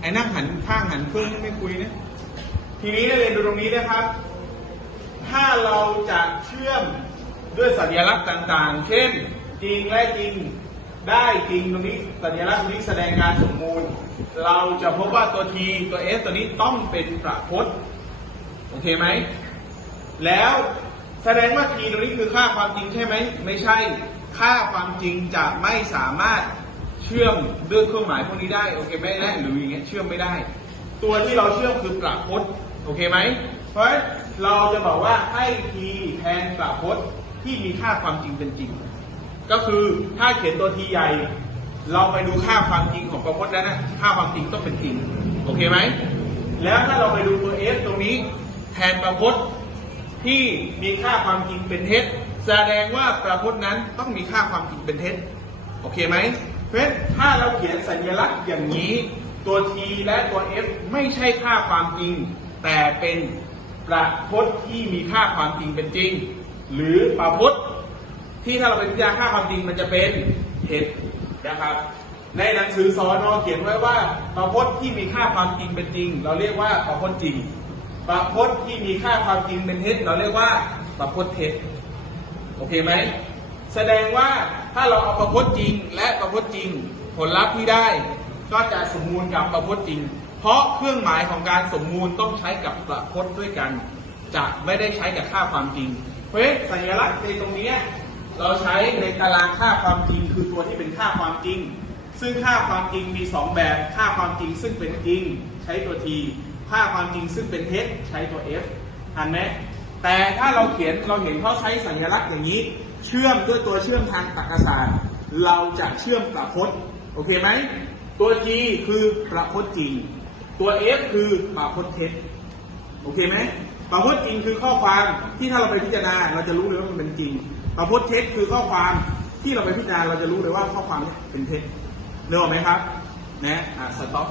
ไอ้นั่งหันข้างหันเครื่องไม่คุยนะทีนี้นักเรียนดูตรงนี้นะครับ ถ้าเราจะเชื่อมด้วยสัญลักษณ์ต่างๆ เช่น จริงและจริงได้จริงตรงนี้สัญลักษณ์ตรงนี้แสดงการสมมูล เราจะพบว่าตัว t ตัว s ตัวนี้ต้องเป็นประพจน์โอเคไหม แล้วแสดงว่า t ตรงนี้คือค่าความจริงใช่ไหม ไม่ใช่ ค่าความจริงจะไม่สามารถ ชื่อมด้วยเครื่องหมายพวกนี้ได้โอเคไหมและหรืออย่างเงี้ยเชื่อมไม่ได้ ตัวที่เราเชื่อมคือประพจน์โอเคไหมเพราะฉะนั้นเราจะบอกว่าให้ t แทนประพจน์ที่มีค่าความจริงเป็นจริง ก็คือถ้าเขียนตัว t ใหญ่ เราไปดูค่าความจริงของประพจน์แล้วนะค่าความจริงต้องเป็นจริงโอเคไหมแล้วถ้าเราไปดูตัว f ตรงนี้ แทนประพจน์ที่มีค่าความจริงเป็นเท็จแสดงว่าประพจน์นั้นต้องมีค่าความจริงเป็นเท็จโอเคไหม เพราะฉะนั้นถ้าเราเขียนสัญลักษณ์อย่างนี้ ตัว t และตัว f ไม่ใช่ค่าความจริง แต่เป็นประพจน์ที่มีค่าความจริงเป็นจริง หรือประพจน์ที่ถ้าเราไปพิจารณาค่าความจริงมันจะเป็นเท็จนะครับ ในหนังสือสอนอเขียนไว้ว่าประพจน์ที่มีค่าความจริงเป็นจริง เราเรียกว่าประพจน์จริงประพจน์ที่มีค่าความจริงเป็นเท็จเราเรียกว่าประพจน์เท็จโอเคไหม แสดงว่าถ้าเราเอาประพจน์จริง และประพจน์จริง ผลลัพธ์ที่ได้ก็จะสมมูลกับประพจน์จริง เพราะเครื่องหมายของการสมมูลต้องใช้กับประพจน์ด้วยกัน จะไม่ได้ใช้กับค่าความจริง เพราะสัญลักษณ์ในตรงนี้เราใช้ในตารางค่าความจริง คือตัวที่เป็นค่าความจริง ซึ่งค่าความจริงมีสองแบบ ค่าความจริงซึ่งเป็นจริงใช้ตัว t ค่าความจริงซึ่งเป็นเท็จใช้ตัว f ทันไหมแต่ถ้าเราเขียนเราเห็นเขาใช้สัญลักษณ์อย่างนี้ เชื่อมด้วยตัวเชื่อมทางตรรกศาสตร์ เราจะเชื่อมประพจน์โอเคไหมตัว g คือประพจน์จริง ตัว f คือประพจน์เท็จโอเคไหมประพจน์จริงคือข้อความที่ถ้าเราไปพิจารณาเราจะรู้เลยว่ามันเป็นจริงประพจน์เท็จคือข้อความที่เราไปพิจารณาเราจะรู้เลยว่าข้อความเนี้เป็นเท็จเนออกไหมครับนะอ่าสต็อป